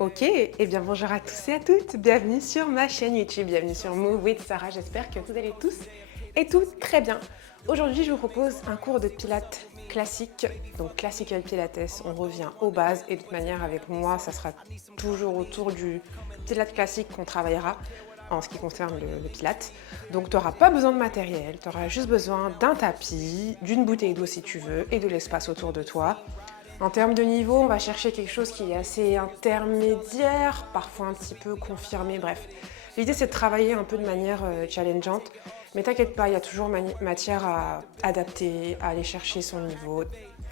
Ok, et bien bonjour à tous et à toutes, bienvenue sur ma chaîne YouTube, bienvenue sur Move with Sarah, j'espère que vous allez tous et toutes très bien. Aujourd'hui je vous propose un cours de pilates classique, donc classical pilates, on revient aux bases et de toute manière avec moi ça sera toujours autour du pilates classique qu'on travaillera en ce qui concerne le pilates. Donc tu n'auras pas besoin de matériel, tu auras juste besoin d'un tapis, d'une bouteille d'eau si tu veux et de l'espace autour de toi. En termes de niveau, on va chercher quelque chose qui est assez intermédiaire, parfois un petit peu confirmé, bref. L'idée c'est de travailler un peu de manière challengeante, mais t'inquiète pas, il y a toujours matière à adapter, à aller chercher son niveau.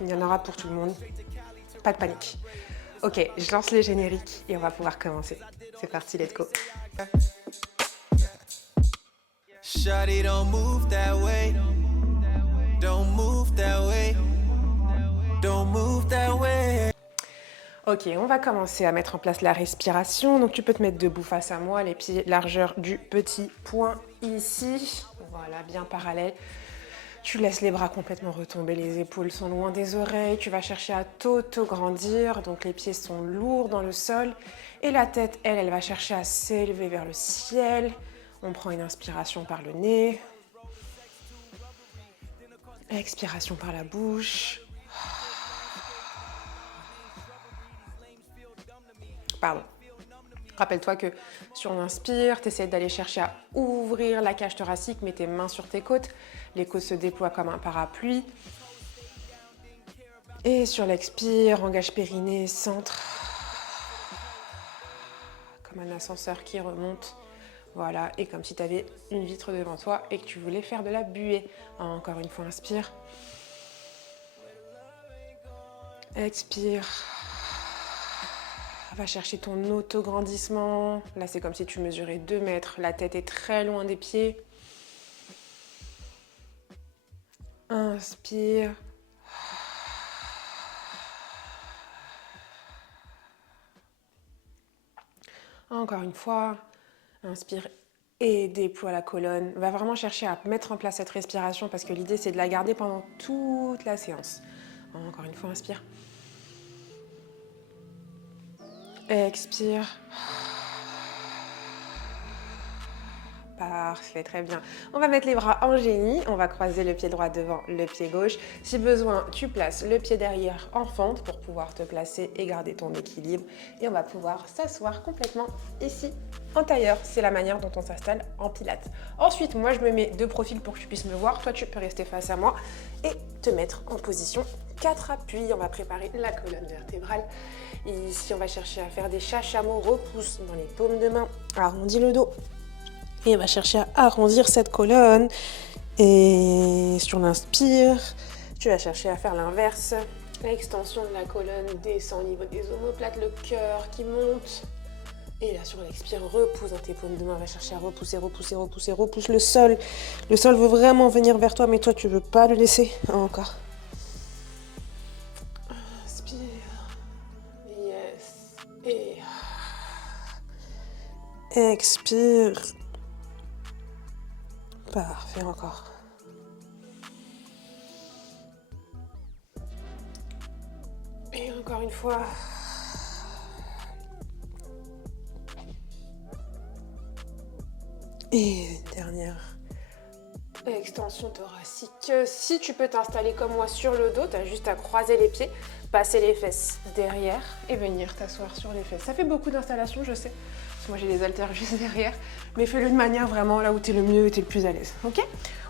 Il y en aura pour tout le monde, pas de panique. Ok, je lance les génériques et on va pouvoir commencer. C'est parti, let's go. Shawty, don't move that way. Don't move that way. Don't move that way. Ok, on va commencer à mettre en place la respiration. Donc tu peux te mettre debout face à moi, les pieds largeur du petit point ici. Voilà, bien parallèle. Tu laisses les bras complètement retomber, les épaules sont loin des oreilles. Tu vas chercher à t'auto-grandir, donc les pieds sont lourds dans le sol. Et la tête, elle va chercher à s'élever vers le ciel. On prend une inspiration par le nez. Expiration par la bouche. Pardon. Rappelle-toi que sur l'inspire, tu essaies d'aller chercher à ouvrir la cage thoracique, mets tes mains sur tes côtes, les côtes se déploient comme un parapluie. Et sur l'expire, engage périnée, centre, comme un ascenseur qui remonte. Voilà, et comme si tu avais une vitre devant toi et que tu voulais faire de la buée. Encore une fois, inspire. Expire. Va chercher ton auto-grandissement. Là, c'est comme si tu mesurais 2 mètres. La tête est très loin des pieds. Inspire. Encore une fois. Inspire et déploie la colonne. Va vraiment chercher à mettre en place cette respiration parce que l'idée, c'est de la garder pendant toute la séance. Encore une fois, inspire. Expire. Parfait, très bien. On va mettre les bras en génie. On va croiser le pied droit devant le pied gauche. Si besoin, tu places le pied derrière en fente pour pouvoir te placer et garder ton équilibre. Et on va pouvoir s'asseoir complètement ici en tailleur. C'est la manière dont on s'installe en pilates. Ensuite, moi, je me mets de profil pour que tu puisses me voir. Toi, tu peux rester face à moi et te mettre en position 4 appuis. On va préparer la colonne vertébrale. Et ici, on va chercher à faire des chats chameaux. Repousse dans les paumes de main. Arrondis le dos. Et on va chercher à arrondir cette colonne. Et sur l'inspire, tu vas chercher à faire l'inverse. L'extension de la colonne descend au niveau des omoplates, le cœur qui monte. Et là, sur l'expire, repousse dans tes paumes de main. On va chercher à repousser, repousser, repousser, repousse le sol. Le sol veut vraiment venir vers toi, mais toi, tu ne veux pas le laisser. Encore. Inspire. Yes. Et expire. Parfait, encore. Et encore une fois. Et dernière. Extension thoracique. Si tu peux t'installer comme moi sur le dos, tu as juste à croiser les pieds, passer les fesses derrière et venir t'asseoir sur les fesses. Ça fait beaucoup d'installations, je sais, parce que moi j'ai les haltères juste derrière, mais fais-le de manière vraiment là où tu es le mieux et tu es le plus à l'aise. Ok ?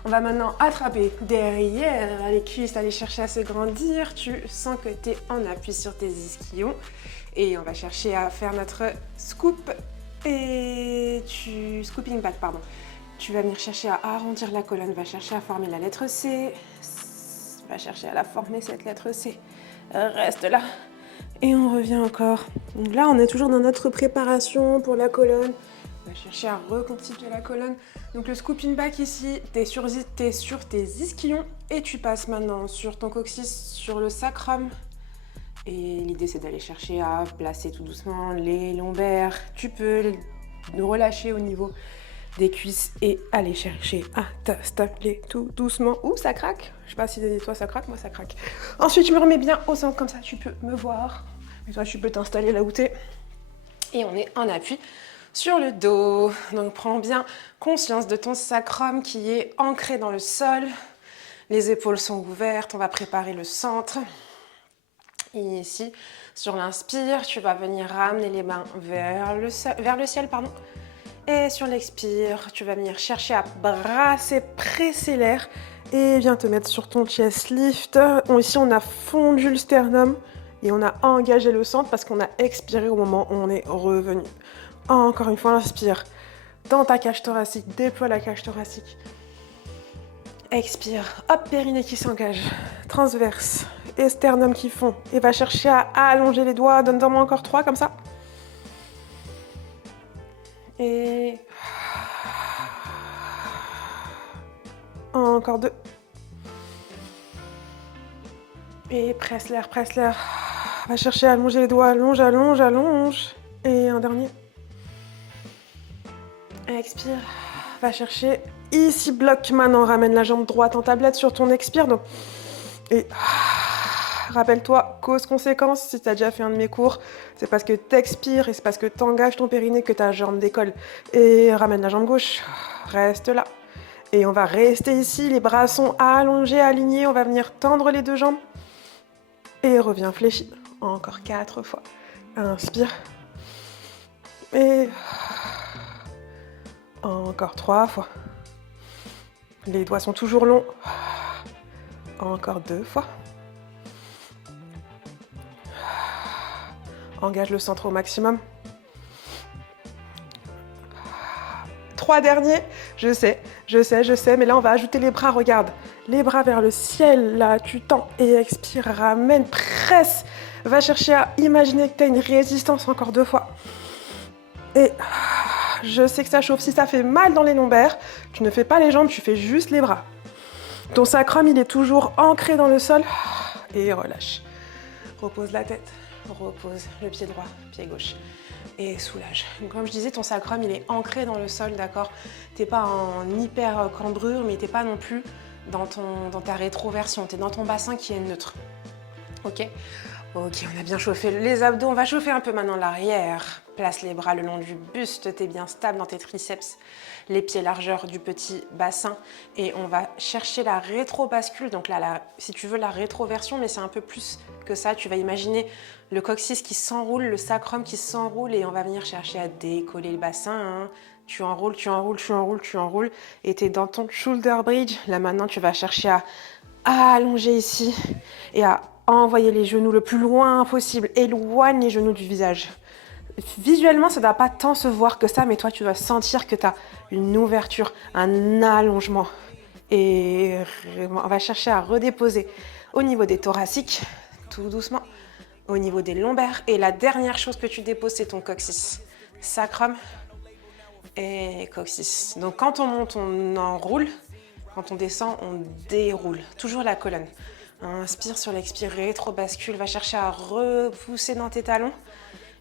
On va maintenant attraper derrière les cuisses, aller chercher à se grandir. Tu sens que tu es en appui sur tes ischions. Et on va chercher à faire notre scoop et scooping back, pardon. Tu vas venir chercher à arrondir la colonne, va chercher à former la lettre C, va chercher à la former cette lettre C. Reste là. Et on revient encore. Donc là, on est toujours dans notre préparation pour la colonne. On va chercher à reconstituer la colonne. Donc le scooping back ici, t'es sur tes ischions et tu passes maintenant sur ton coccyx, sur le sacrum. Et l'idée, c'est d'aller chercher à placer tout doucement les lombaires. Tu peux relâcher au niveau des cuisses et aller chercher à t'installer tout doucement. Ouh, ça craque. Je sais pas si toi ça craque, moi ça craque. Ensuite, je me remets bien au centre, comme ça tu peux me voir. Et toi, tu peux t'installer là où t'es. Et on est en appui sur le dos. Donc prends bien conscience de ton sacrum qui est ancré dans le sol. Les épaules sont ouvertes, on va préparer le centre. Et ici, sur l'inspire, tu vas venir ramener les mains vers le ciel. Et sur l'expire, tu vas venir chercher à brasser, presser l'air. Et viens te mettre sur ton chest lift. Ici, on a fondu le sternum et on a engagé le centre parce qu'on a expiré au moment où on est revenu. Encore une fois, inspire. Dans ta cage thoracique, déploie la cage thoracique. Expire. Hop, périnée qui s'engage. Transverse. Et sternum qui fond. Et va chercher à allonger les doigts. Donne-moi encore 3 comme ça. Et... encore 2. Et presse l'air, presse l'air. Va chercher à allonger les doigts. Allonge, allonge, allonge. Et un dernier. Expire. Va chercher. Ici, bloque maintenant. Ramène la jambe droite en tablette sur ton expire. Donc. Et rappelle-toi, cause-conséquence, si tu as déjà fait un de mes cours, c'est parce que tu expires et c'est parce que tu engages ton périnée que ta jambe décolle. Et ramène la jambe gauche. Reste là. Et on va rester ici. Les bras sont allongés, alignés. On va venir tendre les 2 jambes. Et reviens fléchi. Encore 4 fois. Inspire. Et encore 3 fois. Les doigts sont toujours longs. Encore 2 fois. Engage le centre au maximum. 3 derniers. Je sais, mais là on va ajouter les bras, regarde. Les bras vers le ciel, là, tu tends et expire, ramène, presse. Va chercher à imaginer que tu as une résistance encore 2 fois. Et je sais que ça chauffe. Si ça fait mal dans les lombaires, tu ne fais pas les jambes, tu fais juste les bras. Ton sacrum, il est toujours ancré dans le sol. Et relâche. Repose la tête. Repose le pied droit, pied gauche. Et soulage. Donc, comme je disais, ton sacrum, il est ancré dans le sol, d'accord? T'es pas en hyper cambrure, mais t'es pas non plus dans ta rétroversion. T'es dans ton bassin qui est neutre. Ok? Ok, on a bien chauffé les abdos. On va chauffer un peu maintenant l'arrière. Place les bras le long du buste. T'es bien stable dans tes triceps. Les pieds largeur du petit bassin. Et on va chercher la rétrobascule. Donc là, si tu veux, la rétroversion, mais c'est un peu plus que ça. Tu vas imaginer le coccyx qui s'enroule, le sacrum qui s'enroule. Et on va venir chercher à décoller le bassin. Hein. Tu enroules, tu enroules, tu enroules, tu enroules. Et t'es dans ton shoulder bridge. Là, maintenant, tu vas chercher à allonger ici. Et à envoyer les genoux le plus loin possible. Éloigne les genoux du visage. Visuellement, ça ne doit pas tant se voir que ça, mais toi, tu vas sentir que tu as une ouverture, un allongement. Et on va chercher à redéposer au niveau des thoraciques, tout doucement, au niveau des lombaires. Et la dernière chose que tu déposes, c'est ton coccyx. Sacrum et coccyx. Donc, quand on monte, on enroule. Quand on descend, on déroule. Toujours la colonne. Inspire sur l'expire, rétro-bascule. Va chercher à repousser dans tes talons.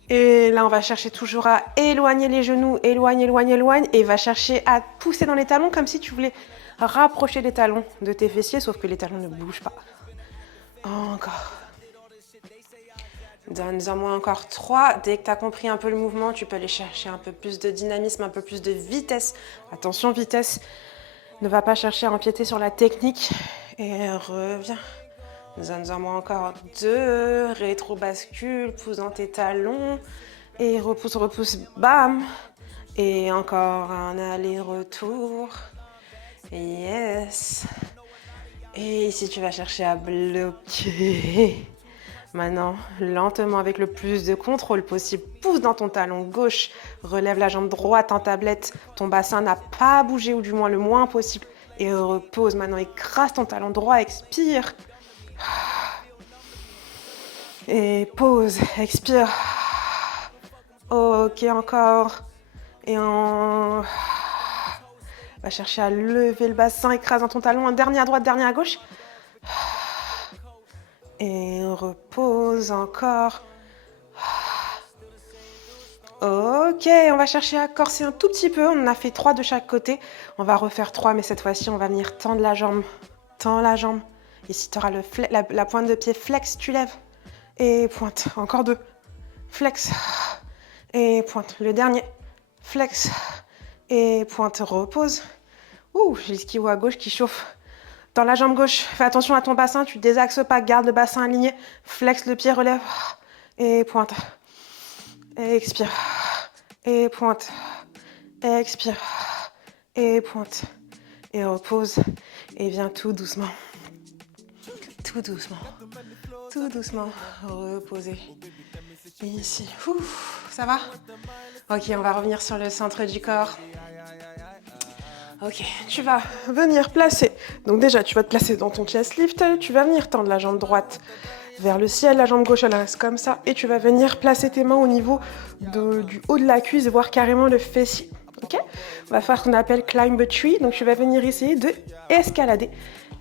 Et là, on va chercher toujours à éloigner les genoux. Éloigne, éloigne, éloigne. Et va chercher à pousser dans les talons comme si tu voulais rapprocher les talons de tes fessiers, sauf que les talons ne bougent pas. Encore. Donne-en-moi encore 3. Dès que tu as compris un peu le mouvement, tu peux aller chercher un peu plus de dynamisme, un peu plus de vitesse. Attention, vitesse. Ne va pas chercher à empiéter sur la technique. Et reviens. Donne-en-moi encore 2. Rétro-bascule, pousse dans tes talons. Et repousse, repousse, bam. Et encore un aller-retour. Yes. Et ici, tu vas chercher à bloquer. Maintenant, lentement, avec le plus de contrôle possible, pousse dans ton talon gauche, relève la jambe droite en tablette, ton bassin n'a pas bougé, ou du moins le moins possible, et repose. Maintenant, écrase ton talon droit, expire. Et pause, expire. Ok, encore. Et on va chercher à lever le bassin, écrase dans ton talon, un dernier à droite, dernier à gauche. Et on repose encore. Ok, on va chercher à corser un tout petit peu. On en a fait 3 de chaque côté. On va refaire 3, mais cette fois-ci, on va venir tendre la jambe. Tends la jambe. Ici, tu auras la pointe de pied flex, tu lèves. Et pointe. Encore 2. Flex. et pointe. Le dernier, flex et pointe, repose. Ouh, j'ai l'ischio à gauche qui chauffe. Dans la jambe gauche, fais attention à ton bassin, tu désaxes pas, garde le bassin aligné, flex le pied, relève et pointe. Expire et pointe. Expire et pointe. Et repose et viens tout doucement. Tout doucement. Tout doucement. Reposer. Ici. Ouf, ça va? Ok, on va revenir sur le centre du corps. Ok, tu vas venir placer. Donc déjà, tu vas te placer dans ton chest lift. Tu vas venir tendre la jambe droite vers le ciel. La jambe gauche, elle reste comme ça. Et tu vas venir placer tes mains au niveau du haut de la cuisse, voire carrément le fessier. Ok? On va faire ce qu'on appelle climb a tree. Donc tu vas venir essayer de escalader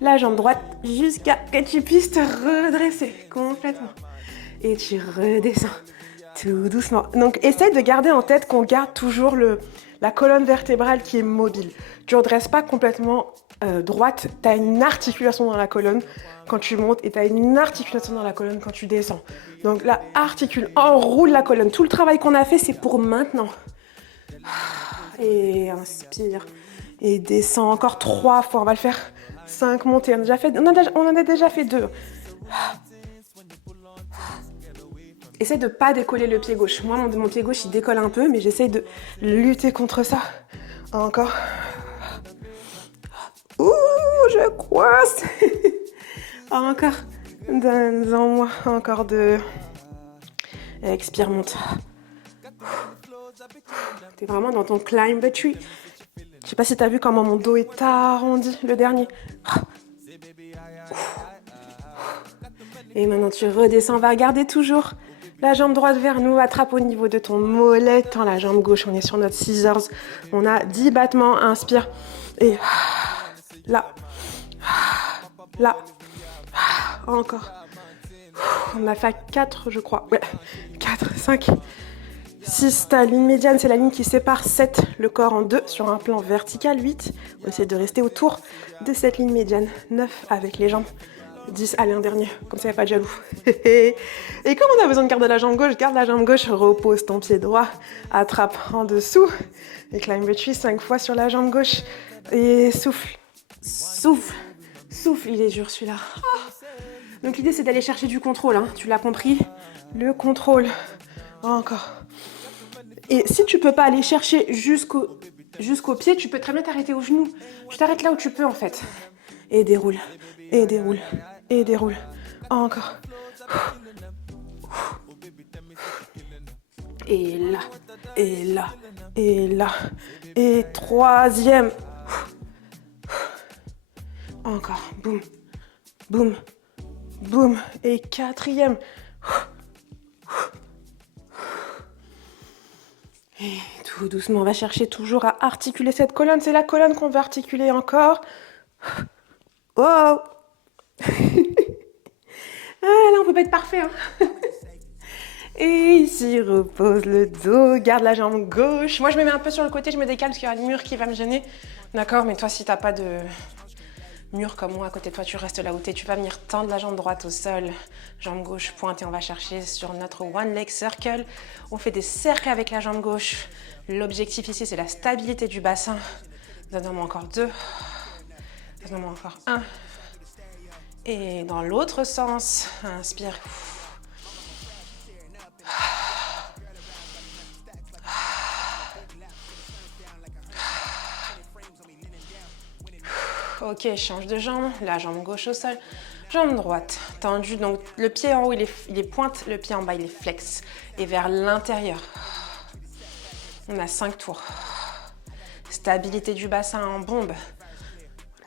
la jambe droite jusqu'à que tu puisses te redresser complètement. Et tu redescends tout doucement. Donc essaye de garder en tête qu'on garde toujours la colonne vertébrale qui est mobile. Tu ne redresses pas complètement droite. Tu as une articulation dans la colonne quand tu montes et tu as une articulation dans la colonne quand tu descends. Donc là, articule, enroule la colonne. Tout le travail qu'on a fait, c'est pour maintenant. Et inspire. Et descends encore 3 fois. On va le faire 5 montées. On en a déjà fait 2. Essaye de ne pas décoller le pied gauche. Moi, mon pied gauche, il décolle un peu, mais j'essaye de lutter contre ça. Encore. Ouh, je coince. Encore. Donne-en-moi. Encore 2. Expire, monte. T'es vraiment dans ton climb a tree. Je sais pas si t'as vu comment mon dos est arrondi, le dernier. Et maintenant, tu redescends. On va regarder toujours la jambe droite vers nous. Attrape au niveau de ton mollet. Tends la jambe gauche. On est sur notre scissors. On a 10 battements. Inspire. Et là. Là. Encore. On a fait 4, je crois. Ouais. 4, 5, 6. Ta ligne médiane, c'est la ligne qui sépare 7, le corps en 2 sur un plan vertical. 8. On essaie de rester autour de cette ligne médiane. 9 avec les jambes. 10, allez, un dernier, comme ça il n'y a pas de jaloux. Et comme on a besoin de garder la jambe gauche, garde la jambe gauche, repose ton pied droit, attrape en dessous, et climb a tree 5 fois sur la jambe gauche, et souffle, souffle, souffle, il est dur celui-là. Donc l'idée c'est d'aller chercher du contrôle, hein. Tu l'as compris, le contrôle, encore. Et si tu peux pas aller chercher jusqu'au pied, tu peux très bien t'arrêter au genou. Tu t'arrêtes là où tu peux en fait. Et déroule, et déroule, et déroule. Encore. Et là, et là, et là. Et 3e. Encore. Boum, boum, boum. Et 4e. Et tout doucement, on va chercher toujours à articuler cette colonne. C'est la colonne qu'on va articuler encore. Oh. Ah là, on peut pas être parfait, hein. Et ici, repose le dos, garde la jambe gauche. Moi, je me mets un peu sur le côté, je me décale parce qu'il y a le mur qui va me gêner. D'accord, mais toi, si t'as pas de mur comme moi à côté de toi, tu restes là où t'es. Tu vas venir tendre la jambe droite au sol, jambe gauche pointe et on va chercher sur notre one leg circle. On fait des cercles avec la jambe gauche. L'objectif ici, c'est la stabilité du bassin. Donne-moi encore 2. Donne-moi encore 1. Et dans l'autre sens, inspire. Ok, change de jambe, la jambe gauche au sol, jambe droite tendue. Donc le pied en haut, il est pointe, le pied en bas, il est flex. Et vers l'intérieur. On a 5 tours. Stabilité du bassin en bombe.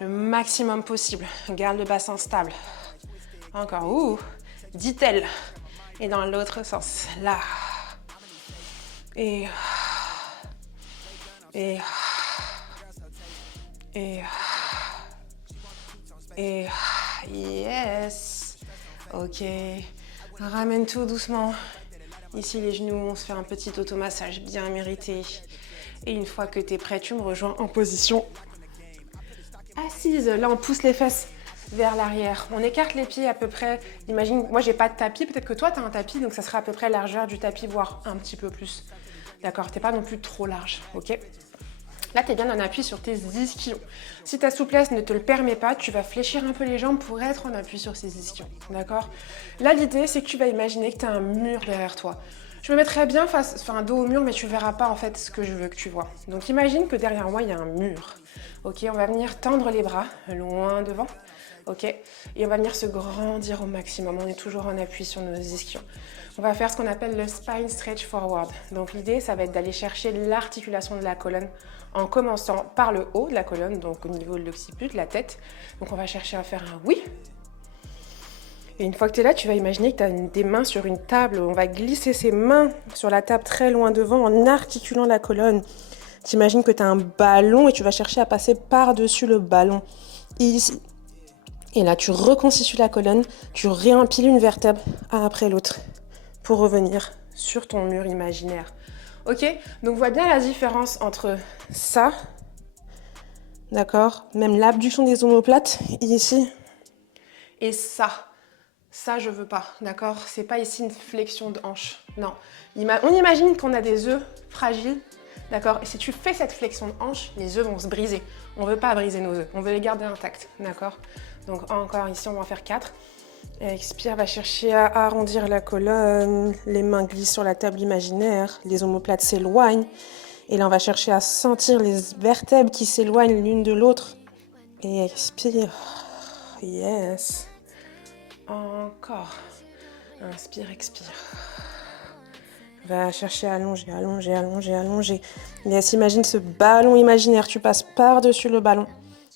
Le maximum possible. Garde le bassin stable. Encore. Ouh. Dit-elle. Et dans l'autre sens. Là. Et. Yes. Ok. Ramène tout doucement. Ici les genoux, on se fait un petit automassage bien mérité. Et une fois que tu es prêt, tu me rejoins en position assise. Là, on pousse les fesses vers l'arrière. On écarte les pieds à peu près. Imagine, moi j'ai pas de tapis, peut-être que toi tu as un tapis, donc ça sera à peu près largeur du tapis, voire un petit peu plus. D'accord, t'es pas non plus trop large, ok? Là, tu es bien en appui sur tes ischions. Si ta souplesse ne te le permet pas, tu vas fléchir un peu les jambes pour être en appui sur ces ischions, d'accord? Là, l'idée, c'est que tu vas imaginer que tu as un mur derrière toi. Je me mettrais bien dos au mur, mais tu ne verras pas en fait ce que je veux que tu vois. Donc, imagine que derrière moi, il y a un mur. Ok, on va venir tendre les bras loin devant. Ok, et on va venir se grandir au maximum. On est toujours en appui sur nos ischions. On va faire ce qu'on appelle le spine stretch forward. Donc l'idée, ça va être d'aller chercher l'articulation de la colonne en commençant par le haut de la colonne, donc au niveau de l'occiput, de la tête. Donc on va chercher à faire un oui. Et une fois que tu es là, tu vas imaginer que tu as des mains sur une table. On va glisser ses mains sur la table très loin devant en articulant la colonne. Tu imagines que tu as un ballon et tu vas chercher à passer par-dessus le ballon. Ici. Et là, tu reconstitues la colonne, tu réempiles une vertèbre après l'autre pour revenir sur ton mur imaginaire. Ok? Donc, vois bien la différence entre ça, d'accord? Même l'abduction des omoplates, ici, et ça. Ça, je veux pas, d'accord? C'est pas ici une flexion de hanche, non. On imagine qu'on a des œufs fragiles, d'accord? Et si tu fais cette flexion de hanche, les œufs vont se briser. On veut pas briser nos œufs, on veut les garder intacts, d'accord? Donc encore ici, on va en faire 4. Expire, va chercher à arrondir la colonne, les mains glissent sur la table imaginaire, les omoplates s'éloignent. Et là, on va chercher à sentir les vertèbres qui s'éloignent l'une de l'autre. Et expire. Yes. Encore. Inspire, expire. Va chercher à allonger, allonger, allonger, allonger. Yes, imagine ce ballon imaginaire. Tu passes par-dessus le ballon.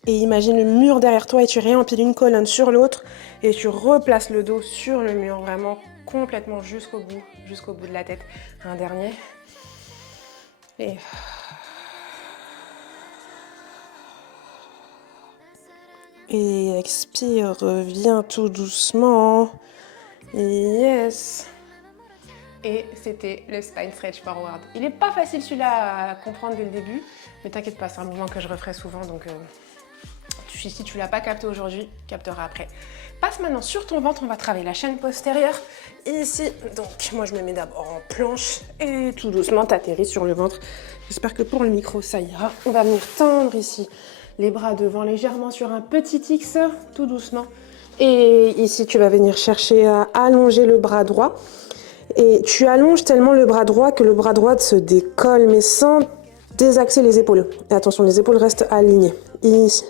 Et imagine le mur derrière toi et tu réempiles une colonne sur l'autre. Et tu replaces le dos sur le mur, vraiment complètement jusqu'au bout de la tête. Un dernier. Et expire, reviens tout doucement. Yes. Et c'était le spine stretch forward. Il n'est pas facile celui-là à comprendre dès le début, mais t'inquiète pas, c'est un mouvement que je referai souvent, donc si tu ne l'as pas capté aujourd'hui, captera après. Passe maintenant sur ton ventre, on va travailler la chaîne postérieure. Ici, donc moi je me mets d'abord en planche et tout doucement t'atterris sur le ventre. J'espère que pour le micro ça ira. On va venir tendre ici les bras devant légèrement sur un petit X, tout doucement. Et ici tu vas venir chercher à allonger le bras droit. Et tu allonges tellement le bras droit que le bras droit se décolle, mais sans désaxer les épaules. Et attention, les épaules restent alignées. Ici.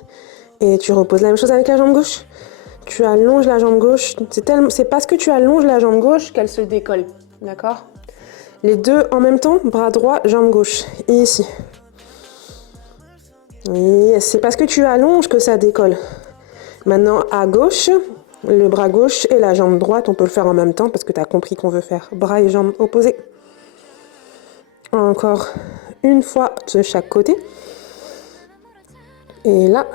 Et tu reposes. La même chose avec la jambe gauche. Tu allonges la jambe gauche. C'est parce que tu allonges la jambe gauche qu'elle se décolle. D'accord? Les deux en même temps, bras droit, jambe gauche. Ici. Et c'est parce que tu allonges que ça décolle. Maintenant, à gauche, le bras gauche et la jambe droite, on peut le faire en même temps parce que tu as compris qu'on veut faire bras et jambes opposés. Encore une fois de chaque côté. Et là,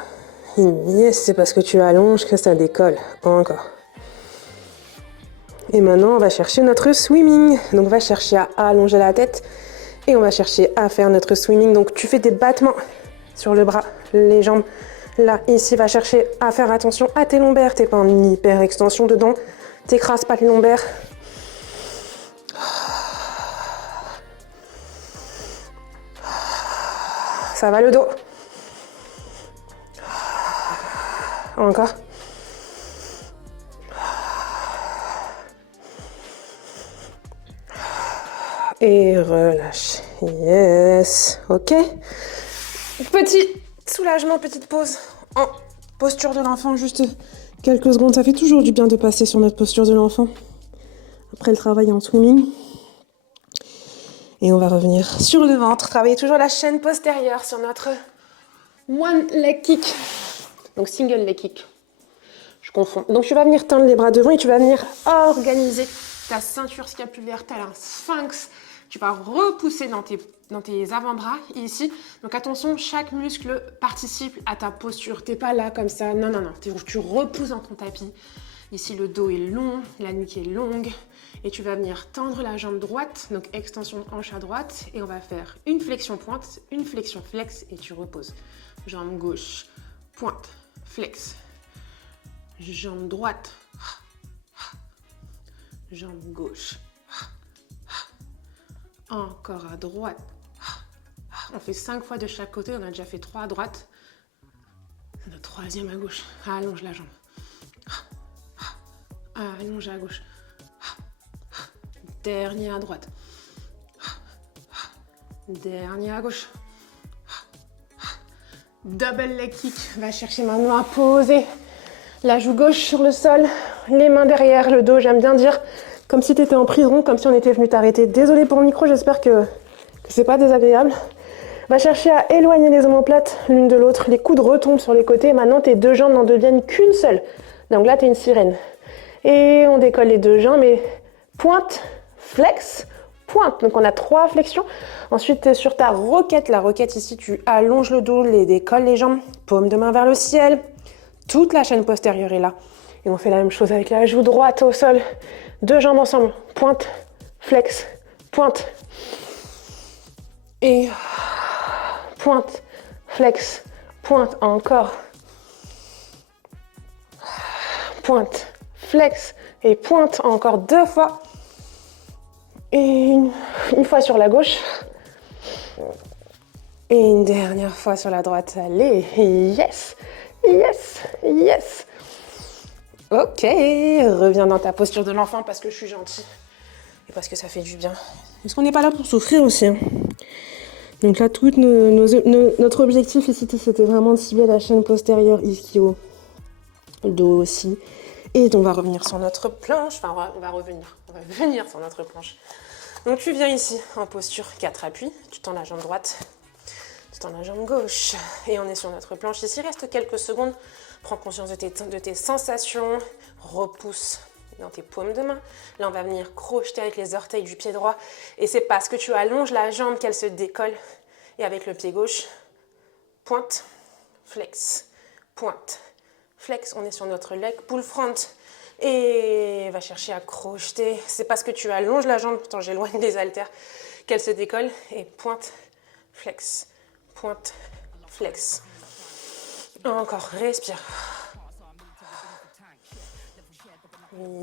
yes, c'est parce que tu allonges que ça décolle. Encore. Et maintenant, on va chercher notre swimming. Donc, on va chercher à allonger la tête et on va chercher à faire notre swimming. Donc, tu fais des battements sur le bras, les jambes. Là, ici, va chercher à faire attention à tes lombaires. T'es pas en hyper extension dedans. T'écrases pas les lombaires. Ça va le dos. Encore. Et relâche. Yes. Ok. Petit soulagement, petite pause en posture de l'enfant. Juste quelques secondes. Ça fait toujours du bien de passer sur notre posture de l'enfant. Après le travail en swimming. Et on va revenir sur le ventre. Travailler toujours la chaîne postérieure sur notre one leg kick. Donc single leg kick. Je confonds. Donc tu vas venir tendre les bras devant et tu vas venir organiser ta ceinture scapulaire tel un sphinx. Tu vas repousser dans tes avant-bras ici. Donc attention, chaque muscle participe à ta posture. T'es pas là comme ça. Non, non, non. Tu repousses dans ton tapis. Ici, le dos est long, la nuque est longue. Et tu vas venir tendre la jambe droite. Donc extension de hanche à droite. Et on va faire une flexion pointe, une flexion flex et tu reposes. Jambe gauche, pointe, flex. Jambe droite, jambe gauche. Encore à droite. On fait 5 fois de chaque côté. On a déjà fait 3 à droite. Le troisième à gauche. Allonge la jambe. Allonge à gauche. Dernier à droite. Dernier à gauche. Double leg kick. Va chercher maintenant à poser la joue gauche sur le sol. Les mains derrière le dos, j'aime bien dire. Comme si tu étais en prison, comme si on était venu t'arrêter. Désolée pour le micro, j'espère que c'est pas désagréable. Va chercher à éloigner les omoplates l'une de l'autre. Les coudes retombent sur les côtés. Maintenant, tes deux jambes n'en deviennent qu'une seule. Donc là, tu es une sirène. Et on décolle les deux jambes et pointe, flex, pointe. Donc on a 3 flexions. Ensuite, tu es sur ta roquette. La roquette ici, tu allonges le dos, décolles les jambes, paume de main vers le ciel. Toute la chaîne postérieure est là. Et on fait la même chose avec la joue droite au sol. 2 jambes ensemble. Pointe, flex, pointe. Et pointe, flex, pointe. Encore. Pointe, flex et pointe. Encore 2 fois. Et une fois sur la gauche. Et une dernière fois sur la droite. Allez, yes, yes, yes. Ok, reviens dans ta posture de l'enfant parce que je suis gentille. Et parce que ça fait du bien. Parce qu'on n'est pas là pour souffrir aussi. Donc là, tout notre objectif ici, c'était vraiment de cibler la chaîne postérieure ischio. Le dos aussi. Et on va revenir sur notre planche. Enfin, on va venir sur notre planche. Donc tu viens ici en posture 4 appuis. Tu tends la jambe droite. Tu tends la jambe gauche. Et on est sur notre planche ici. Reste quelques secondes. Prends conscience de tes sensations. Repousse dans tes paumes de main. Là, on va venir crocheter avec les orteils du pied droit. Et c'est parce que tu allonges la jambe qu'elle se décolle. Et avec le pied gauche, pointe, flex, pointe, flex. On est sur notre leg pull front. Et va chercher à crocheter. C'est parce que tu allonges la jambe, pourtant j'éloigne les haltères, qu'elle se décolle. Et pointe, flex, pointe, flex. Encore, respire.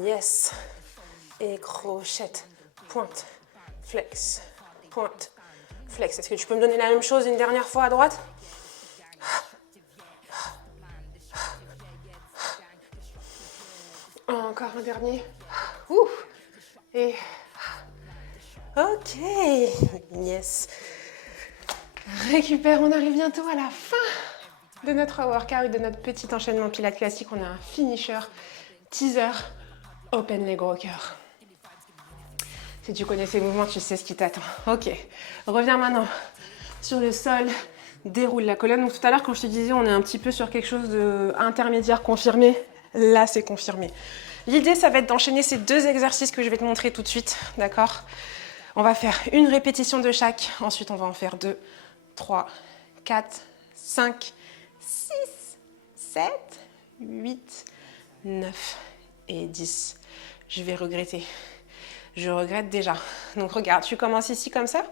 Yes. Et crochette. Pointe. Flex. Pointe. Flex. Est-ce que tu peux me donner la même chose une dernière fois à droite? Encore un dernier. Ouh. Et... Ok. Yes. Récupère. On arrive bientôt à la fin de notre workout, de notre petit enchaînement pilates classique. On a un finisher, teaser, open leg rocker. Si tu connais ces mouvements, tu sais ce qui t'attend. Ok, reviens maintenant sur le sol, déroule la colonne. Donc tout à l'heure, quand je te disais, on est un petit peu sur quelque chose d'intermédiaire confirmé. Là, c'est confirmé. L'idée, ça va être d'enchaîner ces 2 exercices que je vais te montrer tout de suite, d'accord? On va faire une répétition de chaque. Ensuite, on va en faire 2, 3, 4, 5, 6, 7, 8, 9 et 10. Je vais regretter. Je regrette déjà. Donc regarde, tu commences ici comme ça.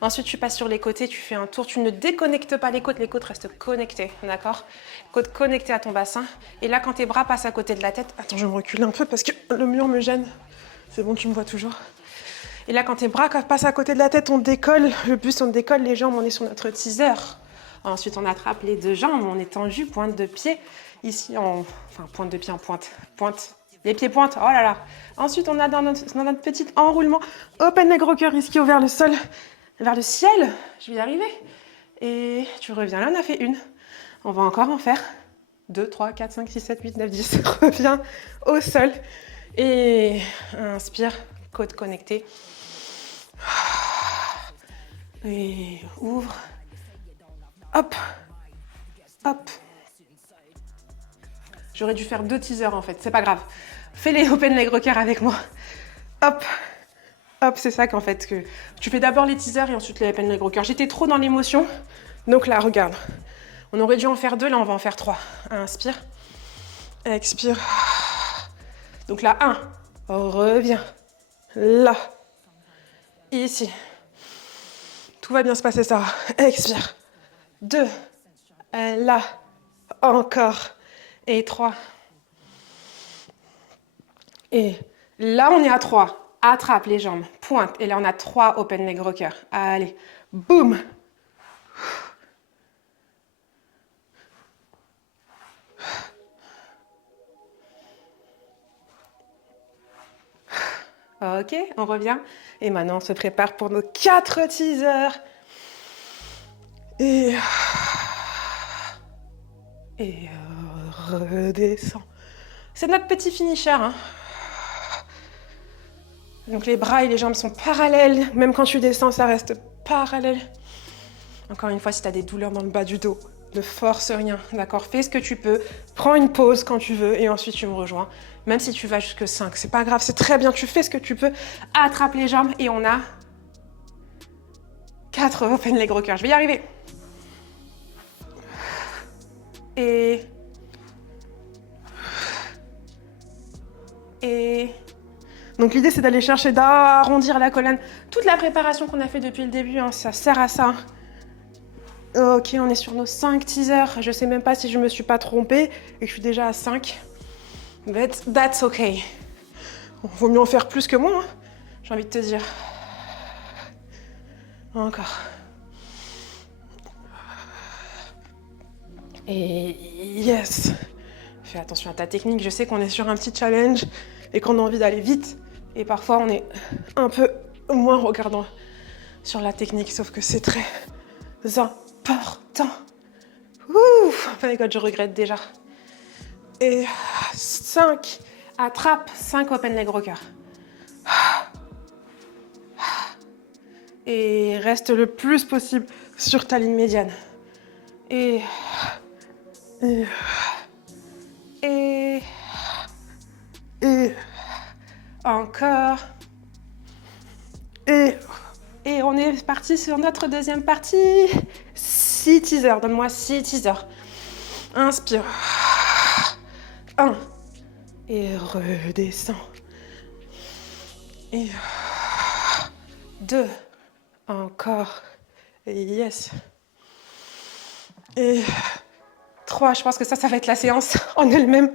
Ensuite, tu passes sur les côtés, tu fais un tour. Tu ne déconnectes pas les côtes restent connectées, d'accord? Côtes connectées à ton bassin. Et là, quand tes bras passent à côté de la tête... Attends, je vais me reculer un peu parce que le mur me gêne. C'est bon, tu me vois toujours. Et là, quand tes bras passent à côté de la tête, on décolle le buste, on décolle les jambes, on est sur notre teaser. Ensuite, on attrape les 2 jambes, on est tendu, pointe de pied. Ici, enfin, pointe de pied en pointe. Pointe. Les pieds pointent, oh là là. Ensuite, on a dans notre petit enroulement, open leg rocker, ischio vers le sol, vers le ciel. Je vais y arriver. Et tu reviens là, on a fait 1. On va encore en faire 2, 3, 4, 5, 6, 7, 8, 9, 10. Reviens au sol. Et inspire, côte connectée. Et ouvre. Hop. Hop. J'aurais dû faire 2 teasers en fait, c'est pas grave. Fais les open leg rocker avec moi. Hop. Hop, c'est ça qu'en fait, que tu fais d'abord les teasers et ensuite les open leg rocker. J'étais trop dans l'émotion, donc là, regarde. On aurait dû en faire 2, là on va en faire 3. Inspire. Expire. Donc là, 1. Reviens. Là. Ici. Tout va bien se passer, Sarah. Expire. 2. Là. Encore. Et 3. Et là, on est à 3. Attrape les jambes, pointe. Et là, on a 3 open leg rockers. Allez, boum. Ok, on revient. Et maintenant, on se prépare pour nos 4 teasers. Et redescend. C'est notre petit finisher. Hein. Donc les bras et les jambes sont parallèles. Même quand tu descends, ça reste parallèle. Encore une fois, si tu as des douleurs dans le bas du dos, ne force rien, d'accord? Fais ce que tu peux, prends une pause quand tu veux et ensuite tu me rejoins. Même si tu vas jusque 5, c'est pas grave, c'est très bien, tu fais ce que tu peux. Attrape les jambes et on a 4 open leg rockers. Je vais y arriver. Et donc l'idée c'est d'aller chercher d'arrondir la colonne. Toute la préparation qu'on a fait depuis le début, hein, ça sert à ça. Ok, on est sur nos 5 teasers. Je sais même pas si je me suis pas trompée et que je suis déjà à 5. But that's okay. Vaut mieux en faire plus que moi, hein, j'ai envie de te dire. Encore. Et yes. Fais attention à ta technique. Je sais qu'on est sur un petit challenge et qu'on a envie d'aller vite. Et parfois, on est un peu moins regardant sur la technique, sauf que c'est très important. Ouf, oh my god, je regrette déjà. Et 5, attrape 5 open leg rockers. Et reste le plus possible sur ta ligne médiane. Et encore. Et on est parti sur notre deuxième partie. 6 teasers, donne-moi 6 teasers. Inspire. 1. Et redescends. Et 2. Encore. Et yes. Et 3. Je pense que ça va être la séance en elle-même.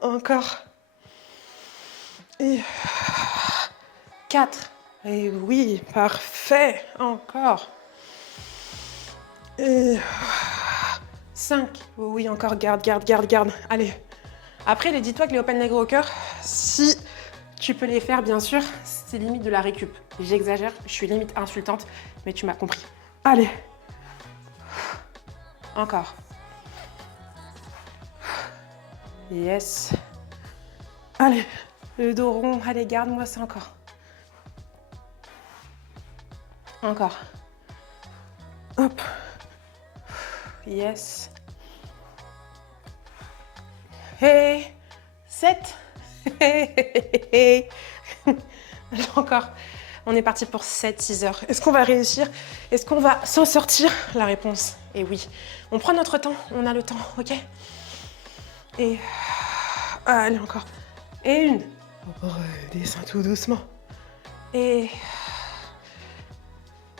Encore. Et 4. Et oui, parfait. Encore. Et 5. Oui, encore, garde. Allez. Après, dis-toi que les open leg rockers, si tu peux les faire, bien sûr, c'est limite de la récup. J'exagère, je suis limite insultante, mais tu m'as compris. Allez. Encore. Yes. Allez, le dos rond. Allez, garde-moi ça encore. Encore. Hop. Yes. Hey. 7. Hey. Encore. On est parti pour 7 teasers. Est-ce qu'on va réussir? Est-ce qu'on va s'en sortir? La réponse est oui. On prend notre temps. On a le temps, ok? Et... allez, encore. Et 1. Redescends tout doucement. Et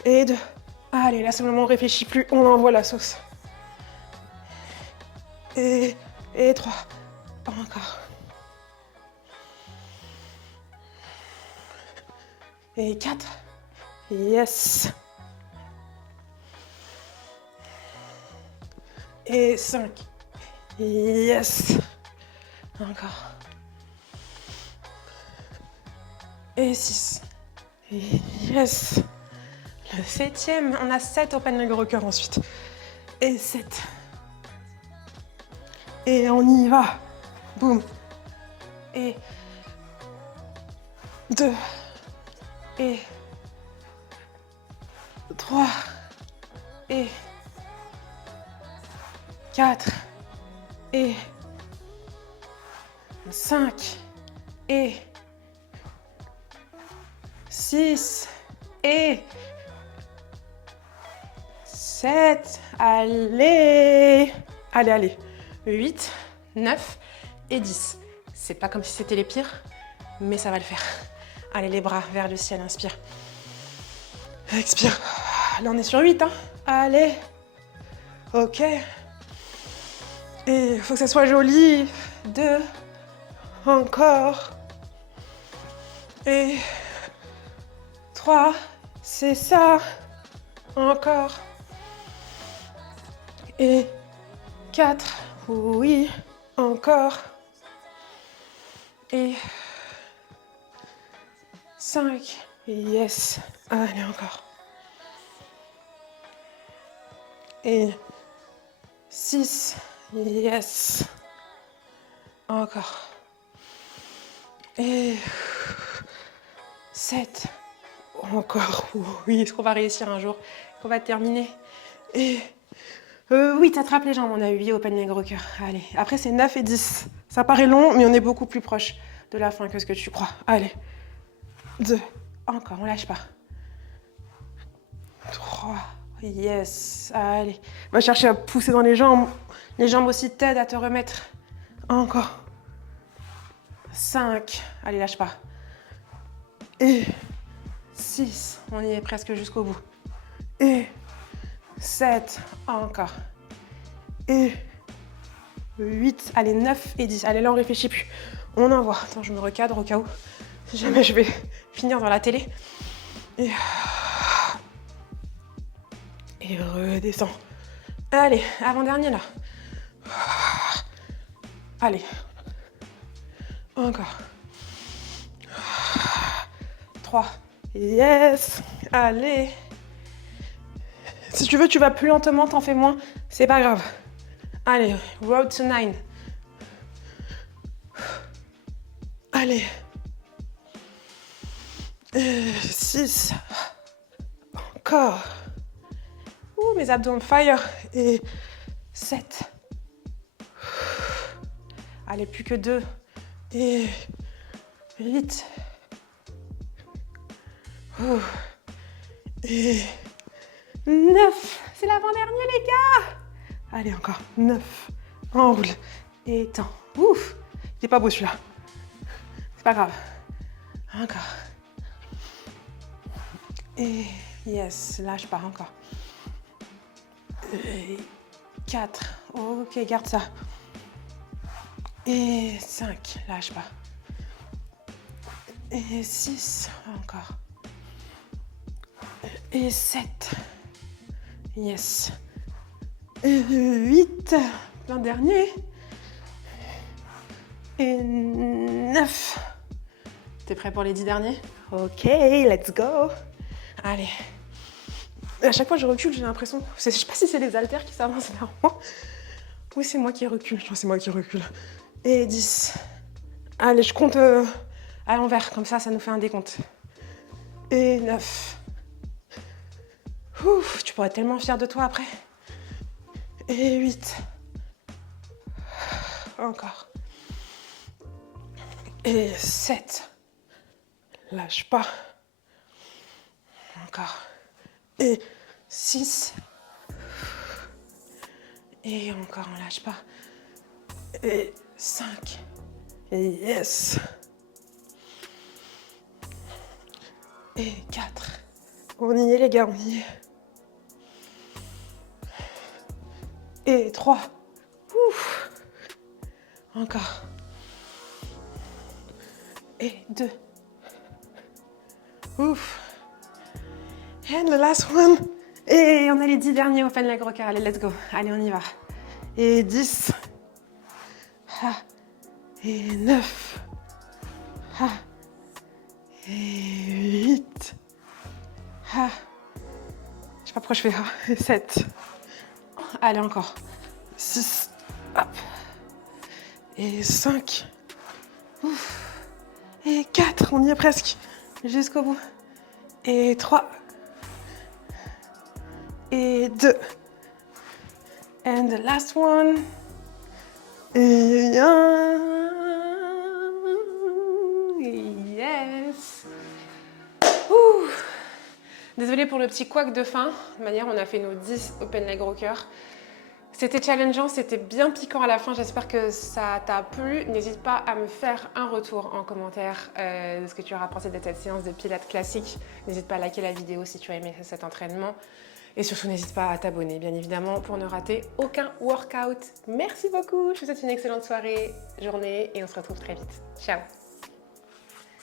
2. Allez, là, c'est le moment où on réfléchit plus. On envoie la sauce. Et 3. Encore. Et 4. Yes. Et 5. Yes. Encore. Et 6. Yes. Le 7e. On a 7 open leg rockers ensuite. Et 7. Et on y va. Boum. Et 2. Et 3. Et 4. Et 5. Et 6. Et 7. Allez. Allez. 8, 9 et 10. C'est pas comme si c'était les pires, mais ça va le faire. Allez, les bras vers le ciel, inspire. Expire. Là, on est sur 8, hein. Allez. Ok. Et il faut que ça soit joli. 2. Encore. Et 3, c'est ça. Encore. Et 4, oui, encore. Et 5, yes. Allez, encore. Et 6, yes. Encore. Et 7, encore. Oui, est-ce qu'on va réussir un jour? Qu'on va terminer? Et oui, t'attrapes les jambes, on a 8 open leg rocker. Allez, après c'est 9 et 10. Ça paraît long, mais on est beaucoup plus proche de la fin que ce que tu crois. Allez. 2, encore, on lâche pas. 3, yes. Allez, va chercher à pousser dans les jambes. Les jambes aussi t'aident à te remettre. Encore. 5, allez, lâche pas. Et 6, on y est presque jusqu'au bout. Et 7, encore. Et 8, allez, 9 et 10. Allez, là, on réfléchit plus. On envoie. Attends, je me recadre au cas où. Si jamais je vais finir dans la télé. Et redescends. Allez, avant-dernier, là. Allez. Encore. 3. Yes. Allez. Si tu veux, tu vas plus lentement, t'en fais moins. C'est pas grave. Allez, road to 9. Allez. 6. Encore. Ouh, mes abdos on fire. Et 7. Allez, plus que 2. Et 8. Et 9. C'est l'avant-dernier, les gars. Allez, encore. 9. Enroule. Et tends. Ouf. Il est pas beau celui-là. C'est pas grave. Encore. Et yes, lâche pas encore. Et 4. Ok, garde ça. Et 5, lâche pas. Et 6, encore. Et 7. Yes. Et 8, l'an dernier. Et 9. T'es prêt pour les 10 derniers? Ok, let's go. Allez. À chaque fois que je recule, j'ai l'impression... Je sais pas si c'est les haltères qui s'avancent vers moi. Oui, c'est moi qui recule. Je crois que c'est moi qui recule. Et 10. Allez, je compte à l'envers. Comme ça nous fait un décompte. Et 9. Ouf, tu pourrais être tellement fier de toi après. Et 8. Encore. Et 7. Lâche pas. Encore. Et 6. Et encore, on lâche pas. Et 5. Et yes. Et 4. On y est, les gars, on y est. Et 3. Ouf. Encore. Et 2. Ouf. And the last one. Et on a les 10 derniers open leg rocker. Allez, let's go. Allez, on y va. Et 10. Et 9. Et 8. Je sais pas pourquoi je fais ça. Et 7. Allez, encore. 6. Hop. Et 5. Ouf. Et 4. On y est presque. Jusqu'au bout. Et 3. Et 2. And the last one. Et 1. Yes. Ouh. Désolée pour le petit couac de fin. De toute manière, on a fait nos 10 open leg rockers. C'était challengeant, c'était bien piquant à la fin. J'espère que ça t'a plu. N'hésite pas à me faire un retour en commentaire de ce que tu auras pensé de cette séance de pilates classique. N'hésite pas à liker la vidéo si tu as aimé cet entraînement. Et surtout, n'hésite pas à t'abonner, bien évidemment, pour ne rater aucun workout. Merci beaucoup. Je vous souhaite une excellente soirée, journée et on se retrouve très vite. Ciao.